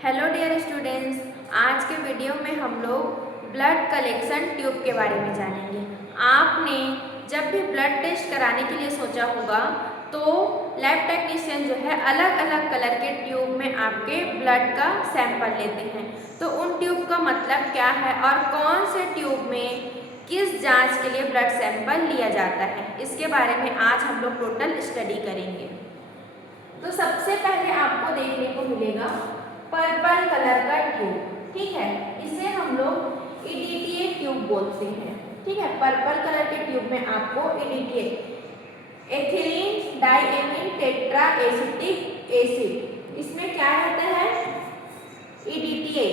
Hello dear students, आज के video में हम लोग ब्लड कलेक्शन ट्यूब के बारे में जानेंगे। आपने जब भी ब्लड टेस्ट कराने के लिए सोचा होगा तो लैब टेक्नीशियन जो है अलग अलग कलर के ट्यूब में आपके ब्लड का सैंपल लेते हैं। तो उन ट्यूब का मतलब क्या है और कौन से ट्यूब में किस जांच के लिए ब्लड सैंपल लिया जाता है, इसके बारे में आज हम लोग टोटल स्टडी करेंगे। तो सबसे पहले आपको देखने को मिलेगा पर्पल कलर का ट्यूब, ठीक है। इसे हम लोग EDTA ट्यूब बोलते हैं, ठीक है। पर्पल कलर के ट्यूब में आपको EDTA ethylene diamine tetra acetic acid, इसमें क्या रहता है EDTA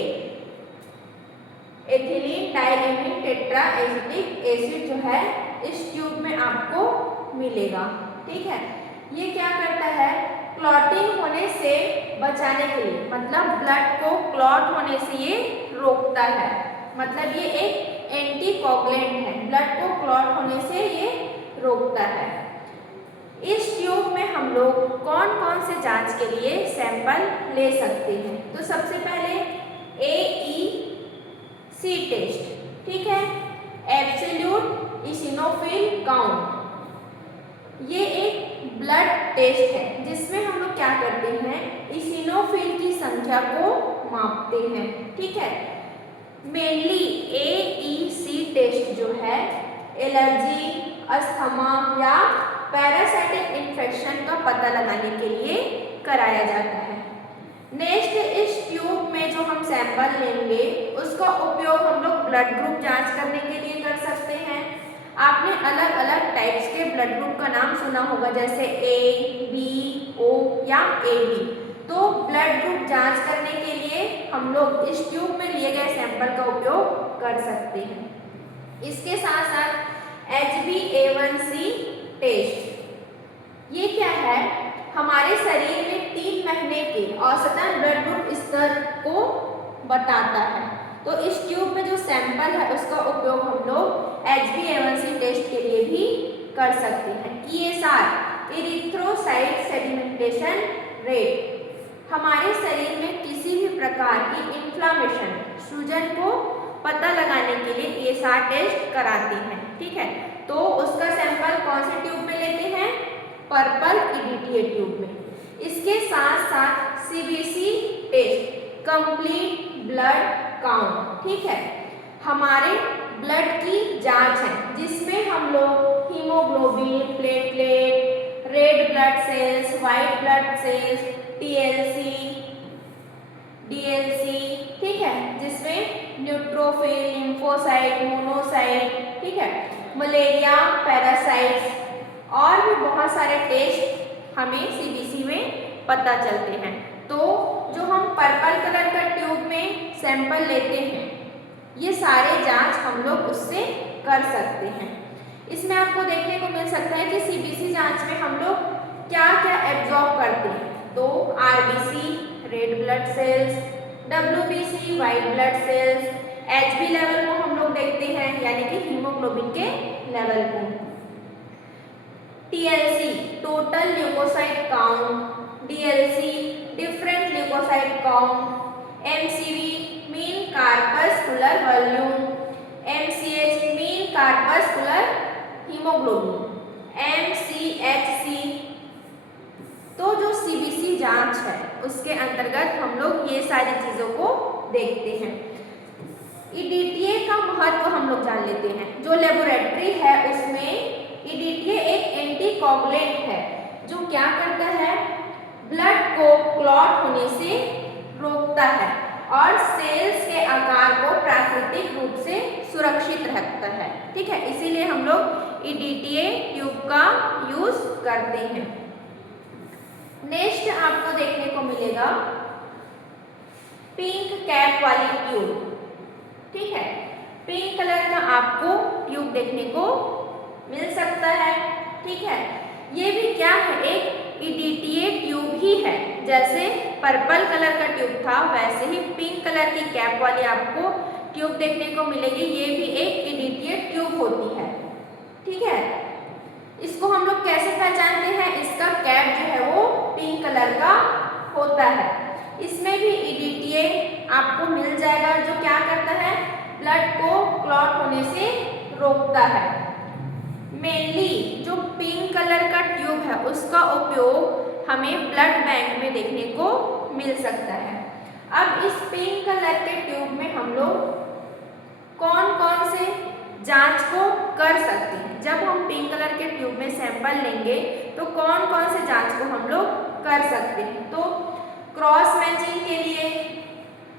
ethylene diamine tetra acetic acid जो है इस ट्यूब में आपको मिलेगा, ठीक है। ये क्या करता है, क्लॉटिंग होने से बचाने के लिए, मतलब ब्लड को क्लॉट होने से ये रोकता है, मतलब ये एक एंटीकोगुलेंट है, ब्लड को क्लॉट होने से ये रोकता है। इस ट्यूब में हम लोग कौन कौन से जांच के लिए सैंपल ले सकते हैं। तो सबसे पहले AEC टेस्ट, ठीक है, एब्सोल्यूट इसिनोफिल काउंट। ये एक ब्लड टेस्ट है जिसमें हम लोग क्या करते हैं, इसिनोफिल की संख्या को मापते हैं, ठीक है। मेनली AEC टेस्ट जो है एलर्जी, अस्थमा या पैरासाइटिक इन्फेक्शन का पता लगाने के लिए कराया जाता है। नेक्स्ट, इस ट्यूब में जो हम सैंपल लेंगे उसका उपयोग हम लोग ब्लड ग्रुप जांच करने के लिए कर सकते हैं। आपने अलग अलग टाइप्स के ब्लड ग्रुप का नाम सुना होगा, जैसे A, B, O या AB। तो ब्लड ग्रुप जांच करने के लिए हम लोग इस ट्यूब में लिए गए सैंपल का उपयोग कर सकते हैं। इसके साथ साथ HbA1c टेस्ट, ये क्या है, हमारे शरीर में 3 महीने के औसतन ब्लड ग्रुप स्तर को बताता है। तो इस ट्यूब में जो सैंपल है उसका उपयोग हम लोग HbA1c टेस्ट के लिए भी कर सकते हैं। ESR इरिथ्रोसाइट सेडिमेंटेशन रेट, हमारे शरीर में किसी भी प्रकार की इन्फ्लामेशन, सूजन को पता लगाने के लिए ESR टेस्ट कराते हैं, ठीक है। तो उसका सैंपल कौन से ट्यूब में लेते हैं, पर्पल EDTA ट्यूब में। इसके साथ साथ CBC test, complete blood count, ठीक है, हमारे ब्लड की जांच है जिसमें हम लोग haemoglobin, platelet, red blood cells, white blood cells, TLC, DLC, ठीक है, जिसमें न्यूट्रोफिल, लिम्फोसाइट, मोनोसाइट, ठीक है, मलेरिया, पैरासाइट्स और भी बहुत सारे टेस्ट हमें CBC में पता चलते हैं। तो जो हम पर्पल कलर का ट्यूब में सैंपल लेते हैं ये सारे जांच हम लोग उससे कर सकते हैं। इसमें आपको देखने को मिल सकता है कि CBC जांच में हम लोग क्या क्या एब्जॉर्ब करते हैं। तो RBC red blood cells, WBC white blood cells, HB level को हम लोग देखते हैं यानी कि हीमोग्लोबिन के लेवल को, TLC total leukocyte count, DLC different leukocyte count, MCV mean corpuscular volume, MCH mean corpuscular haemoglobin, MCHC। तो जो CBC जांच है उसके अंतर्गत हम लोग ये सारी चीज़ों को देखते हैं। EDTA का महत्व हम लोग जान लेते हैं। जो लेबोरेटरी है उसमें EDTA एक एंटीकोगुलेंट है जो क्या करता है, ब्लड को क्लॉट होने से रोकता है और सेल्स के आकार को प्राकृतिक रूप से सुरक्षित रखता है, ठीक है। इसीलिए हम लोग EDTA ट्यूब का यूज करते हैं। नेक्स्ट आपको देखने को मिलेगा पिंक कैप वाली ट्यूब, ठीक है। पिंक कलर का आपको ट्यूब देखने को मिल सकता है, ठीक है। ये भी क्या है, एक EDTA ट्यूब ही है। जैसे पर्पल कलर का ट्यूब था वैसे ही पिंक कलर की कैप वाली आपको ट्यूब देखने को मिलेगी। ये भी एक EDTA ट्यूब होती है, ठीक है। इसको हम लोग कैसे पहचानते हैं, इसका कैप जो है वो पिंक कलर का होता है। इसमें भी EDTA आपको मिल जाएगा, जो क्या करता है, ब्लड को क्लॉट होने से रोकता है। मेनली जो पिंक कलर का ट्यूब है उसका उपयोग हमें ब्लड बैंक में देखने को मिल सकता है। अब इस पिंक कलर के ट्यूब में हम लोग कौन कौन से जांच को कर सकते हैं। जब हम पिंक कलर के ट्यूब में सैंपल लेंगे तो कौन कौन से जांच को हम लोग कर सकते हैं। तो क्रॉस मैचिंग के लिए,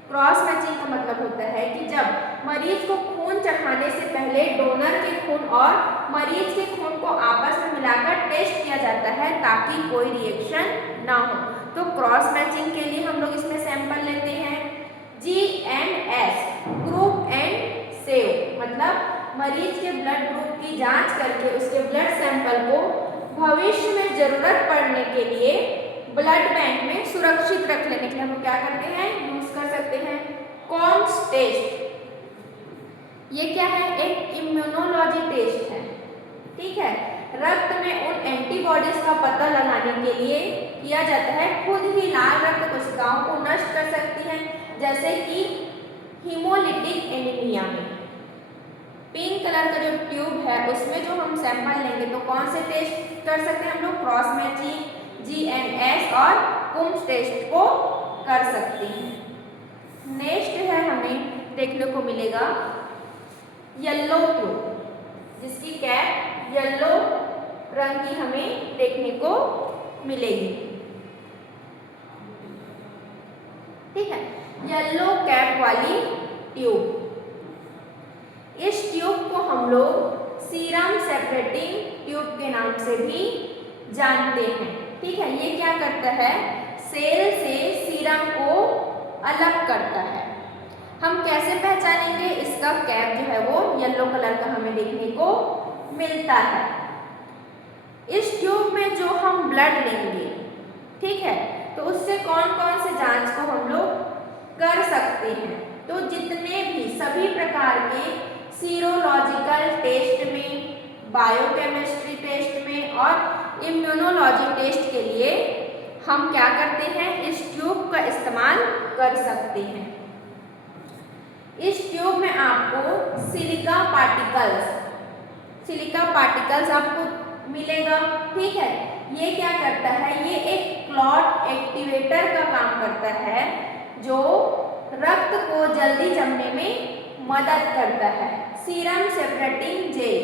क्रॉस मैचिंग का मतलब होता है कि जब मरीज को खून चढ़ाने से पहले डोनर के खून और मरीज के खून को आपस में मिलाकर टेस्ट किया जाता है ताकि कोई रिएक्शन ना हो। तो क्रॉस मैचिंग के लिए हम लोग इसमें सैंपल लेते हैं। GNS ग्रुप एंड सेव मतलब मरीज के ब्लड ग्रुप की जांच करके उसके ब्लड सैंपल को भविष्य में जरूरत पड़ने के लिए ब्लड बैंक में सुरक्षित रख लेने के लिए हम क्या करते हैं, यूज कर सकते हैं कॉन्स टेस्ट। ये क्या है, एक इम्यूनोलॉजी टेस्ट है, ठीक है। रक्त में उन एंटीबॉडीज का पता लगाने के लिए किया जाता है। खुद ही लाल रक्त कोशिकाओं को नष्ट कर सकती है, जैसे कि हीमोलिटिक एनीमिया में। पिंक कलर का जो ट्यूब है उसमें जो हम सैंपल लेंगे तो कौन से टेस्ट कर सकते हैं हम लोग, क्रॉस मैचिंग, GNS और कुम्स टेस्ट को कर सकते हैं। नेक्स्ट है हमें देखने को मिलेगा येलो ट्यूब, जिसकी कैप येलो रंग की हमें देखने को मिलेगी, ठीक है, येलो कैप वाली ट्यूब। इस ट्यूब को हम लोग सीरम सेपरेटिंग ट्यूब के नाम से भी जानते हैं, ठीक है। ये क्या करता है, सेल से सीरम को अलग करता है। हम कैसे पहचानेंगे, इसका कैप जो है वो येलो कलर का हमें देखने को मिलता है। इस ट्यूब में जो हम ब्लड लेंगे, ठीक है, तो उससे कौन कौन से जांच को हम लोग कर सकते हैं। तो जितने भी सभी प्रकार के सीरोलॉजिकल टेस्ट में, बायोकेमिस्ट्री टेस्ट में और इम्यूनोलॉजी टेस्ट के लिए हम क्या करते हैं, इस ट्यूब का इस्तेमाल कर सकते हैं। इस ट्यूब में आपको सिलिका पार्टिकल्स आपको मिलेगा, ठीक है। ये क्या करता है, ये एक क्लॉट एक्टिवेटर का काम करता है जो रक्त को जल्दी जमने में मदद करता है। सीरम सेपरेटिंग जेल,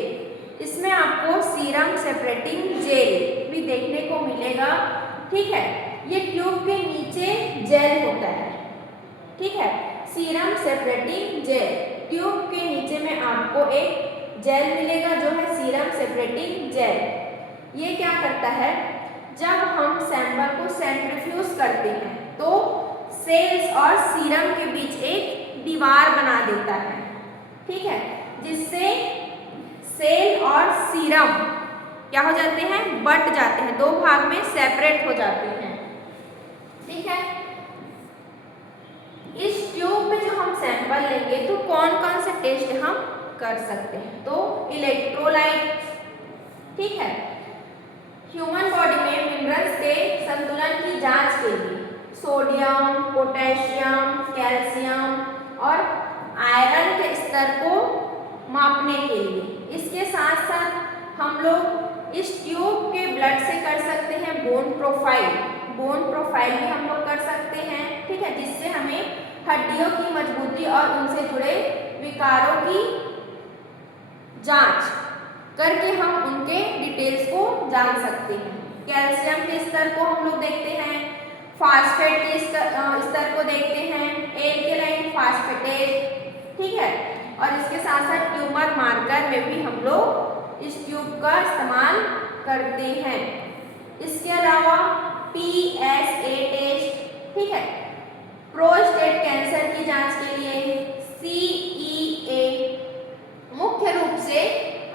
इसमें आपको सीरम सेपरेटिंग जेल भी देखने को मिलेगा, ठीक है। ये ट्यूब के नीचे जेल होता है, ठीक है, सीरम सेपरेटिंग जेल। ट्यूब के नीचे में आपको एक जेल मिलेगा जो है सीरम सेपरेटिंग जेल। ये क्या करता है, जब हम सैंपल को सेंट्रीफ्यूज करते हैं तो सेल्स और सीरम के बीच एक दीवार बना देता है, ठीक है, जिससे सेल और सीरम क्या हो जाते हैं, बट जाते हैं, दो भाग में सेपरेट हो जाते हैं, ठीक है। इस ट्यूब में जो हम सैंपल लेंगे तो कौन कौन से टेस्ट हम कर सकते हैं, तो इलेक्ट्रोलाइट, ठीक है, ह्यूमन बॉडी में मिनरल्स के संतुलन की जांच के लिए सोडियम, पोटेशियम, कैल्शियम और आयरन के स्तर को मापने के लिए। इसके साथ साथ हम लोग इस ट्यूब के ब्लड से कर सकते हैं बोन प्रोफाइल भी हम लोग कर सकते हैं, ठीक है, जिससे हमें हड्डियों की मजबूती और उनसे जुड़े विकारों की जांच करके हम उनके डिटेल्स को जान सकते हैं। कैल्शियम के स्तर को हम लोग देखते हैं, फास्फेट के स्तर को देखते हैं, एल्केलाइन फास्फेटेज, ठीक है, और इसके साथ साथ ट्यूमर मार्कर में भी हम लोग इस ट्यूब का इस्तेमाल करते हैं। इसके अलावा PSA टेस्ट, ठीक है, प्रोस्टेट कैंसर की जांच के लिए CEA, मुख्य रूप से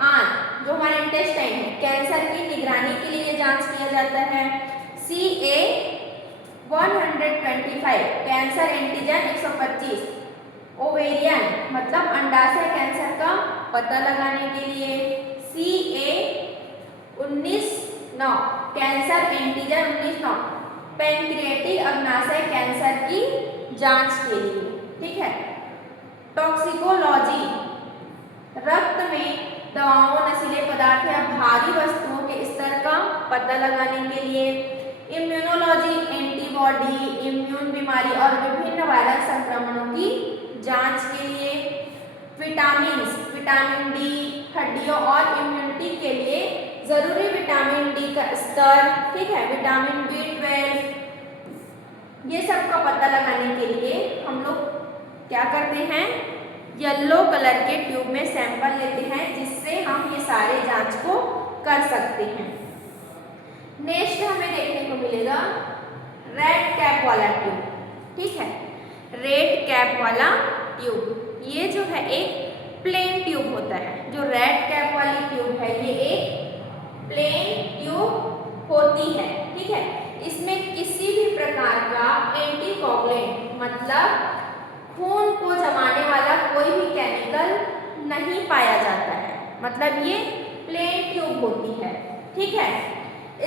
आंत जो हमारा इंटेस्टाइन है, कैंसर की निगरानी के लिए जांच किया जाता है। CA 125 कैंसर एंटीजन 125, ओवेरियन मतलब अंडाशय कैंसर का पता लगाने के लिए। CA 19-9 कैंसर एंटीजन 19-9 पैंक्रियाटिक अग्नाशय कैंसर की जांच के लिए। ठीक है। टॉक्सिकोलॉजी, रक्त में दवाओं, नशीले पदार्थ या भारी वस्तुओं के स्तर का पता लगाने के लिए। इम्यूनोलॉजी, एंटीबॉडी, इम्यून बीमारी और विभिन्न वायरल संक्रमणों की जांच के लिए। विटामिन्स, विटामिन डी, हड्डियों और इम्यूनिटी के लिए जरूरी विटामिन डी का स्तर। ठीक है। विटामिन B12, ये सब का पता लगाने के लिए हम लोग क्या करते हैं, येलो कलर के ट्यूब में सैंपल लेते हैं, जिससे हम ये सारे जांच को कर सकते हैं। नेक्स्ट हमें देखने को मिलेगा रेड कैप वाला ट्यूब। ठीक है। रेड कैप वाला ट्यूब, ये जो है एक प्लेन ट्यूब होता है। जो रेड कैप वाली ट्यूब है ये एक प्लेन ट्यूब होती है। ठीक है। इसमें किसी भी प्रकार का एंटीकोगुलेंट मतलब खून को जमाने वाला कोई भी केमिकल नहीं पाया जाता है, मतलब ये प्लेन ट्यूब होती है। ठीक है।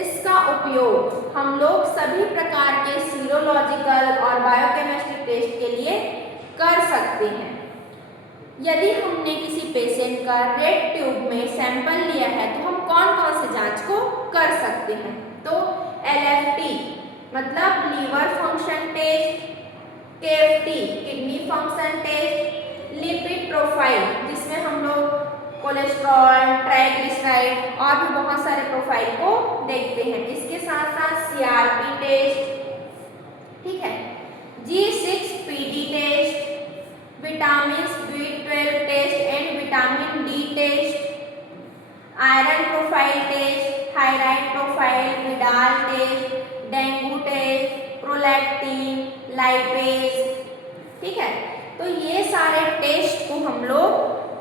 इसका उपयोग हम लोग सभी प्रकार के सीरोलॉजिकल और बायोकेमिस्ट्री टेस्ट के लिए कर सकते हैं। यदि हमने किसी पेशेंट का रेड ट्यूब में सैंपल लिया है तो हम कौन कौन से जांच को कर सकते हैं, तो LFT मतलब liver function test, KFT kidney function test, lipid profile जिसमें हम लोग कोलेस्ट्रॉल, ट्राइग्लिसराइड और भी बहुत सारे प्रोफाइल को देखते हैं। इसके साथ साथ CRP टेस्ट। ठीक है। G6PD test, vitamin B12 test and vitamin D test, iron profile test, thyroid profile, Vidal test, dengue test, prolactin, lipase. ठीक है। तो ये सारे टेस्ट को हम लोग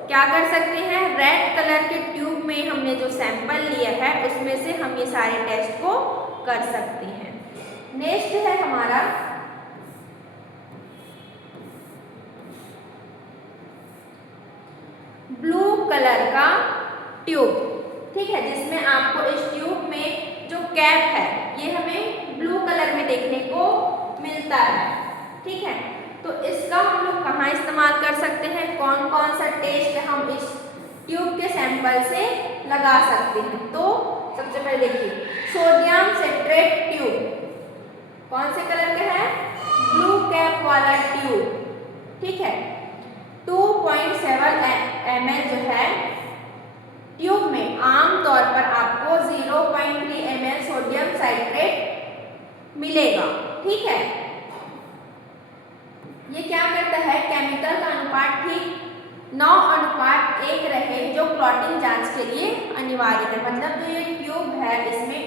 क्या कर सकते हैं, रेड कलर के ट्यूब में हमने जो सैंपल लिया है उसमें से हम ये सारे टेस्ट को कर सकते हैं। नेक्स्ट है हमारा ब्लू कलर का ट्यूब। ठीक है। जिसमें आपको इस ट्यूब में जो कैप है ये हमें ब्लू कलर में देखने को मिलता है। ठीक है। तो इसका हम लोग कहाँ इस्तेमाल कर सकते हैं, कौन कौन सा टेस्ट हम इस ट्यूब के सैंपल से लगा सकते हैं। तो सबसे पहले देखिए, सोडियम सिट्रेट ट्यूब कौन से कलर का है, ब्लू कैप वाला ट्यूब। ठीक है। 2.7 ml जो है ट्यूब में आमतौर पर आपको 0.3 ml सोडियम साइट्रेट मिलेगा। ठीक है। ये क्या करता है, केमिकल का अनुपात ठीक 9:1 रहे, जो क्लॉटिंग जांच के लिए अनिवार्य है। मतलब जो ये ट्यूब है इसमें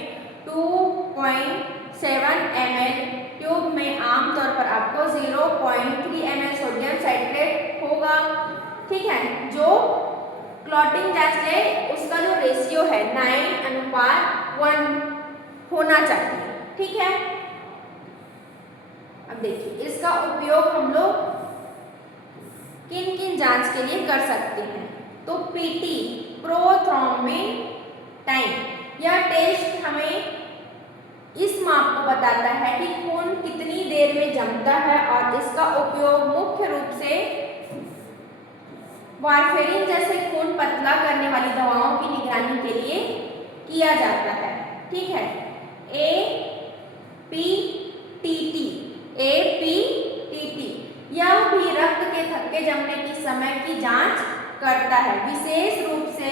2.7 ml ट्यूब में आमतौर पर आपको 0.3 ml सोडियम साइट्रेट होगा। ठीक है। जो क्लॉटिंग जांच ले उसका जो रेशियो है 9:1 होना चाहिए। ठीक है। अब देखिए इसका उपयोग हम लोग किन किन जांच के लिए कर सकते हैं, तो PT प्रोथ्रोम्बिन टाइम, यह टेस्ट हमें इस माप को बताता है कि खून कितनी देर में जमता है और इसका उपयोग मुख्य रूप से वारफेरिन जैसे खून पतला करने वाली दवाओं की निगरानी के लिए किया जाता है। ठीक है। APTT यह भी रक्त के थक्के जमने की समय की जांच करता है। विशेष रूप से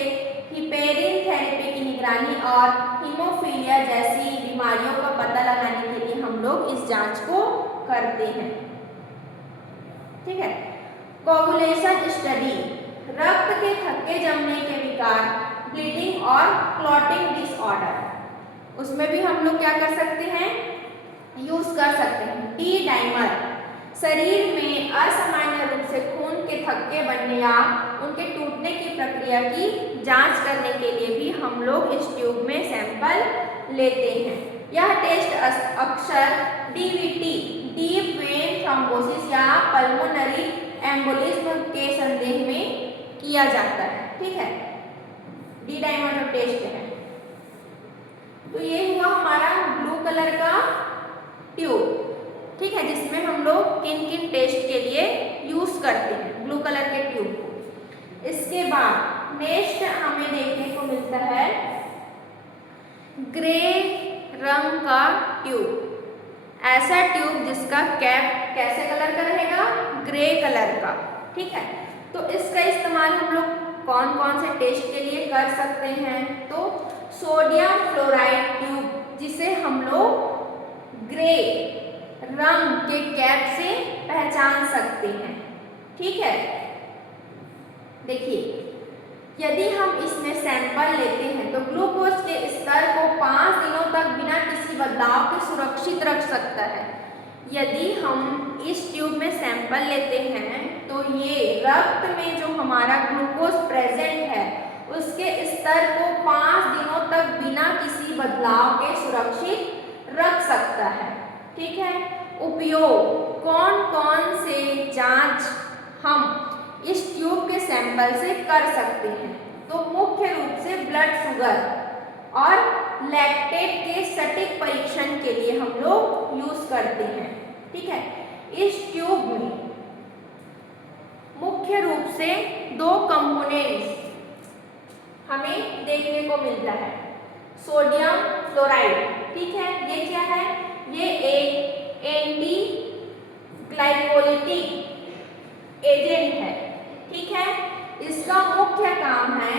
हिपेरिन थेरेपी की निगरानी और हीमोफीलिया जैसी बीमारियों का पता लगाने के लिए हम लोग इस जांच को करते हैं। ठीक है। कोगुलेशन स्टडी, रक्त के थक्के जमने के विकार, ब्लीडिंग और क्लॉटिंग डिसऑर्डर, उसमें भी हम लोग क्या कर सकते हैं, यूज कर सकते हैं। D-डाइमर, शरीर में असामान्य रूप से खून के थक्के बनने या उनके टूटने की प्रक्रिया की जांच करने के लिए भी हम लोग इस ट्यूब में सैंपल लेते हैं। यह टेस्ट अक्सर DVT, डीप वेन थ्रोम्बोसिस या पल्मोनरी एम्बोलिज्म के संदेह में किया जाता है। ठीक है। D-डाइमर जो टेस्ट है, तो ये हुआ हमारा ब्लू कलर का ट्यूब, ठीक है, जिसमें हम लोग किन किन टेस्ट के लिए यूज करते हैं ब्लू कलर के ट्यूब को। इसके बाद नेक्स्ट हमें देखने को मिलता है ग्रे रंग का ट्यूब। ऐसा ट्यूब जिसका कैप कैसे कलर का रहेगा, ग्रे कलर का, ठीक है। तो इसका इस्तेमाल हम लोग कौन कौन से टेस्ट के लिए कर सकते हैं, तो सोडियम फ्लोराइड ट्यूब, जिसे हम लोग ग्रे रंग के कैप से पहचान सकते हैं, ठीक है। देखिए, यदि हम इसमें सैंपल लेते हैं तो ग्लूकोज के स्तर को 5 दिनों तक बिना किसी बदलाव के सुरक्षित रख सकता है। यदि हम इस ट्यूब में सैंपल लेते हैं तो ये रक्त में जो हमारा ग्लूकोज प्रेजेंट है उसके स्तर को 5 दिनों तक बिना किसी बदलाव के सुरक्षित रख सकता है, ठीक है। उपयोग कौन कौन से जांच हम इस ट्यूब के सैंपल से कर सकते हैं, तो मुख्य रूप से ब्लड शुगर और लैक्टेट के सटीक परीक्षण के लिए हम लोग यूज करते हैं, ठीक है। इस ट्यूब में मुख्य रूप से 2 कंपोनेंट्स हमें देखने को मिलता है, सोडियम फ्लोराइड, ठीक है। ये क्या है, ये एक एंटी ग्लाइकोलिटिक एजेंट है, ठीक है। इसका मुख्य काम है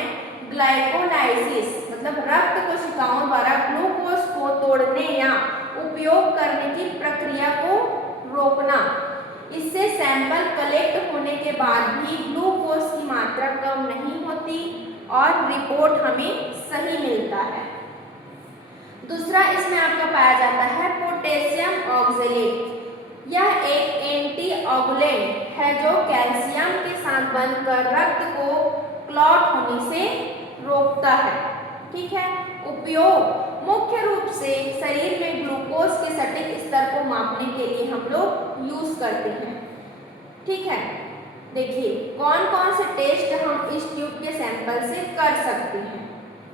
ग्लाइकोलाइसिस, मतलब रक्त कोशिकाओं द्वारा ग्लूकोज को तोड़ने या उपयोग करने की प्रक्रिया को रोकना। इससे सैंपल कलेक्ट होने के बाद भी ग्लूकोज की मात्रा कम नहीं होती और रिपोर्ट हमें सही मिलता है। दूसरा इसमें आपका पाया जाता है पोटेशियम ऑक्सलेट। यह एक एंटीऑक्सीडेंट है जो कैल्शियम के साथ बनकर रक्त को क्लॉट होने से रोकता है, ठीक है। उपयोग मुख्य रूप से शरीर में ग्लूकोज के सटीक स्तर को मापने के लिए हम लोग यूज करते हैं, ठीक है। देखिए, कौन कौन से टेस्ट हम इस ट्यूब के सैंपल से कर सकते हैं,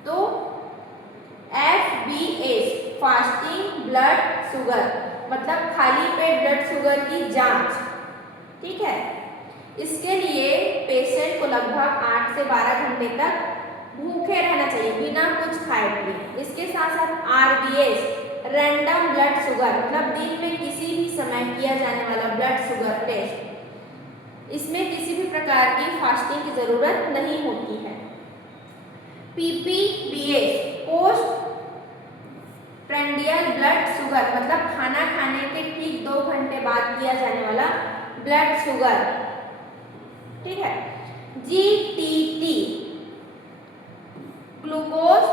तो FBS फास्टिंग ब्लड शुगर, मतलब खाली पेट ब्लड शुगर की जांच, ठीक है। इसके लिए पेशेंट को लगभग 8 से 12 घंटे तक भूखे रहना चाहिए बिना कुछ खाए पिए। इसके साथ साथ RBS रैंडम ब्लड शुगर, मतलब दिन में किसी भी समय किया जाने वाला ब्लड शुगर टेस्ट, इसमें किसी भी प्रकार की फास्टिंग की जरूरत नहीं होती है। PPBS post prandial blood sugar, मतलब खाना खाने के ठीक 2 घंटे बाद किया जाने वाला ब्लड शुगर, ठीक है। GTT glucose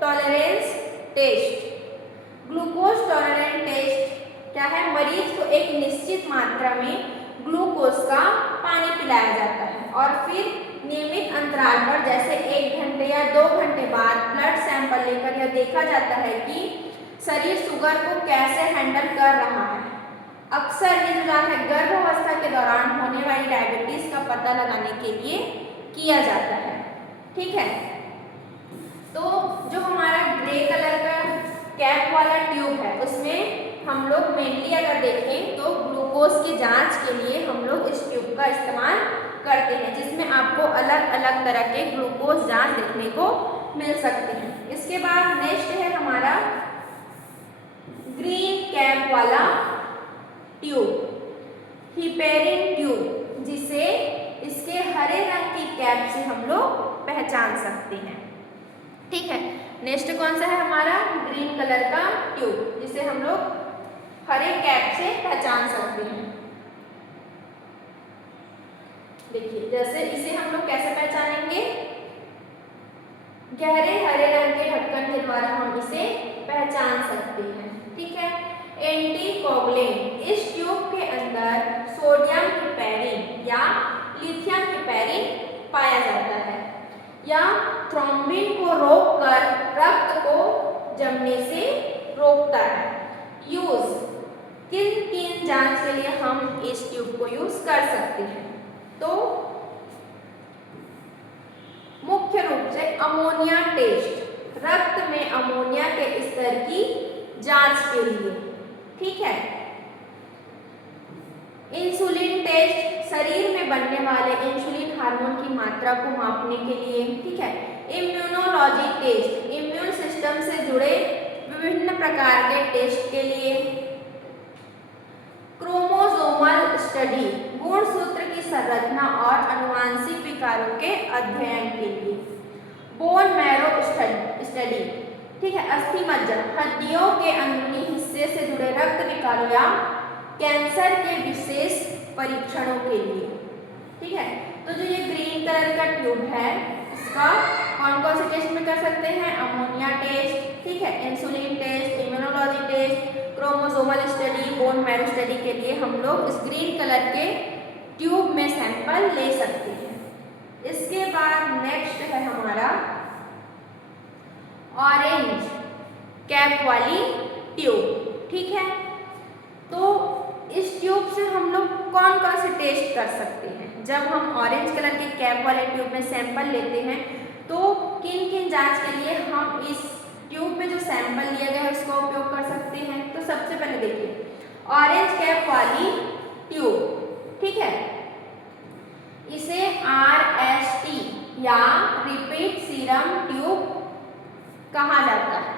tolerance test. Glucose tolerance test क्या है, मरीज को एक निश्चित मात्रा में ग्लूकोज का पानी पिलाया जाता है और फिर नियमित अंतराल पर जैसे 1 घंटे या 2 घंटे बाद ब्लड सैंपल लेकर यह देखा जाता है कि शरीर शुगर को कैसे हैंडल कर रहा है। अक्सर ये जो है गर्भावस्था के दौरान होने वाली डायबिटीज का पता लगाने के लिए किया जाता है, ठीक है। तो जो हमारा ग्रे कलर का कैप वाला ट्यूब है उसमें हम लोग मेनली अगर देखें तो ग्लूकोज की जांच के लिए हम लोग इस ट्यूब का इस्तेमाल करते हैं, जिसमें आपको अलग अलग तरह के ग्लूकोज जांच देखने को मिल सकते हैं। इसके बाद नेक्स्ट है हमारा ग्रीन कैप वाला ट्यूब, हिपेरिन ट्यूब, जिसे इसके हरे रंग की कैप से हम लोग पहचान सकते हैं, ठीक है। नेक्स्ट कौन सा है हमारा, ग्रीन कलर का ट्यूब, जिसे हम लोग हरे कैप से पहचान सकते हैं। देखिए, जैसे इसे हम लोग कैसे पहचानेंगे, गहरे हरे रंग के ढक्कन के द्वारा हम इसे पहचान सकते हैं, ठीक है। एंटीकोगुलेंट, इस ट्यूब के अंदर सोडियम हिपेरिन या लिथियम हिपेरिन पाया जाता है, या थ्रोम्बिन को रोककर रक्त को जमने से रोकता है। यूज किन किन जांच के लिए हम इस ट्यूब को यूज कर सकते हैं, तो मुख्य रूप से अमोनिया टेस्ट, रक्त में अमोनिया के स्तर की जांच के लिए, ठीक है। इंसुलिन टेस्ट शरीर में बनने वाले इंसुलिन हार्मोन की मात्रा को मापने के लिए, ठीक है। इम्यूनोलॉजी टेस्ट इम्यून सिस्टम से जुड़े विभिन्न प्रकार के टेस्ट के लिए। क्रोमोसोमल स्टडी गुणसूत्र की संरचना और आनुवंशिक विकारों के अध्ययन के लिए। बोन मैरो स्टडी, ठीक है, अस्थि मज्जा हड्डियों के अंदरूनी हिस्से से जुड़े रक्त विकारों या कैंसर के विशेष परीक्षणों के लिए, ठीक है। तो जो ये ग्रीन कलर का ट्यूब है इसका कौन कौन से टेस्ट में कर सकते हैं? अमोनिया टेस्ट, ठीक है, insulin test, immunology test, chromosomal study, bone marrow study के लिए हम लोग इस ग्रीन कलर के ट्यूब में सैंपल ले सकते हैं। इसके बाद नेक्स्ट है हमारा ऑरेंज कैप वाली ट्यूब, ठीक है। तो इस ट्यूब से हम लोग कौन कौन से टेस्ट कर सकते हैं? जब हम ऑरेंज कलर के कैप वाले ट्यूब में सैंपल लेते हैं तो किन किन जांच के लिए हम इस ट्यूब में जो सैंपल लिया गया है उसका उपयोग कर सकते हैं? तो सबसे पहले देखिए ऑरेंज कैप वाली ट्यूब, ठीक है, इसे RST या रिपीट सीरम ट्यूब कहा जाता है,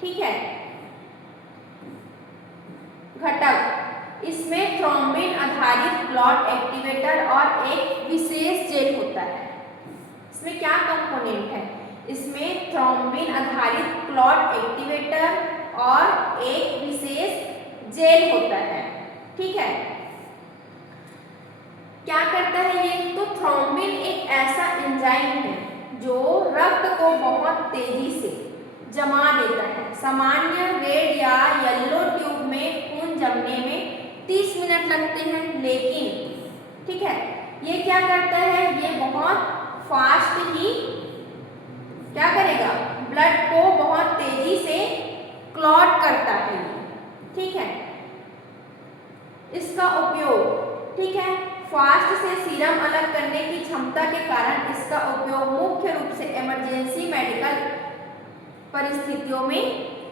ठीक है। घटक इसमें थ्रोम्बिन आधारित क्लॉट एक्टिवेटर और एक विशेष जेल होता है। इसमें क्या कंपोनेंट है? इसमें थ्रोम्बिन आधारित क्लॉट एक्टिवेटर और एक विशेष जेल होता है, ठीक है। क्या करता है ये? तो थ्रोम्बिन एक ऐसा एंजाइम है जो रक्त को बहुत तेजी से जमा देता है। सामान्य रेड या येलो ट्यूब में खून जमने में 30 मिनट लगते हैं, लेकिन ठीक है ये क्या करता है? ये बहुत फास्ट ही क्या करेगा? ब्लड को बहुत तेजी से क्लॉट करता है, ठीक है। इसका उपयोग, ठीक है, फास्ट से सीरम अलग करने की क्षमता के कारण इसका उपयोग मुख्य रूप से इमरजेंसी मेडिकल परिस्थितियों में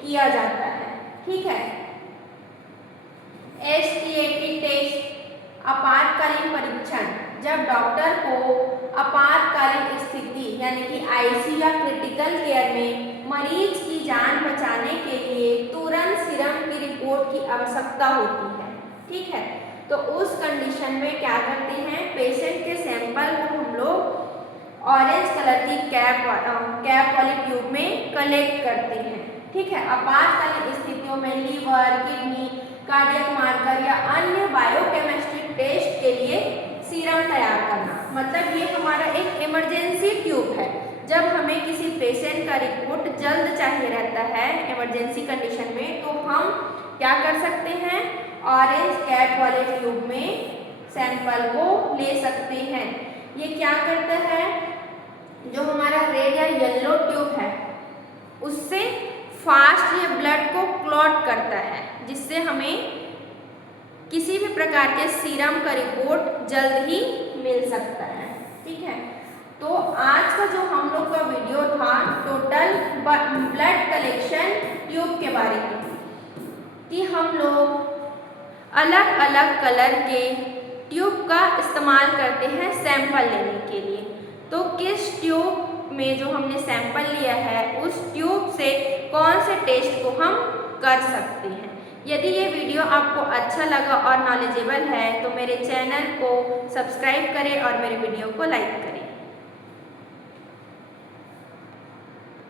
किया जाता है, ठीक है। STAT टेस्ट आपातकालीन परीक्षण, जब डॉक्टर को आपातकालीन स्थिति यानी कि ICU या क्रिटिकल केयर में मरीज की जान बचाने के लिए तुरंत सीरम की रिपोर्ट की आवश्यकता होती है, ठीक है। तो उस कंडीशन में क्या करते हैं? पेशेंट के सैंपल को हम लोग ऑरेंज कलर की कैप वाली ट्यूब में कलेक्ट करते हैं, ठीक है। आपातकालीन स्थितियों में लीवर, किडनी, कार्डियक मार्कर या अन्य बायोकेमिस्ट्री टेस्ट के लिए सीरम तैयार करना, मतलब ये हमारा एक इमरजेंसी ट्यूब है। जब हमें किसी पेशेंट का रिपोर्ट जल्द चाहिए रहता है इमरजेंसी कंडीशन में, तो हम क्या कर सकते हैं? ऑरेंज कैप वाले ट्यूब में सैंपल को ले सकते हैं। ये क्या करता है? जो हमारा रेड या येलो ट्यूब है उससे फास्ट ये ब्लड को क्लॉट करता है, जिससे हमें किसी भी प्रकार के सीरम का रिपोर्ट जल्द ही मिल सकता है, ठीक है। तो आज का जो हम लोग का वीडियो था टोटल ब्लड कलेक्शन ट्यूब के बारे में, कि हम लोग अलग अलग कलर के ट्यूब का इस्तेमाल करते हैं सैंपल लेने के लिए। तो किस ट्यूब में जो हमने सैंपल लिया है उस ट्यूब से कौन से टेस्ट को हम कर सकते हैं। यदि ये वीडियो आपको अच्छा लगा और नॉलेजेबल है तो मेरे चैनल को सब्सक्राइब करें और मेरे वीडियो को लाइक करें।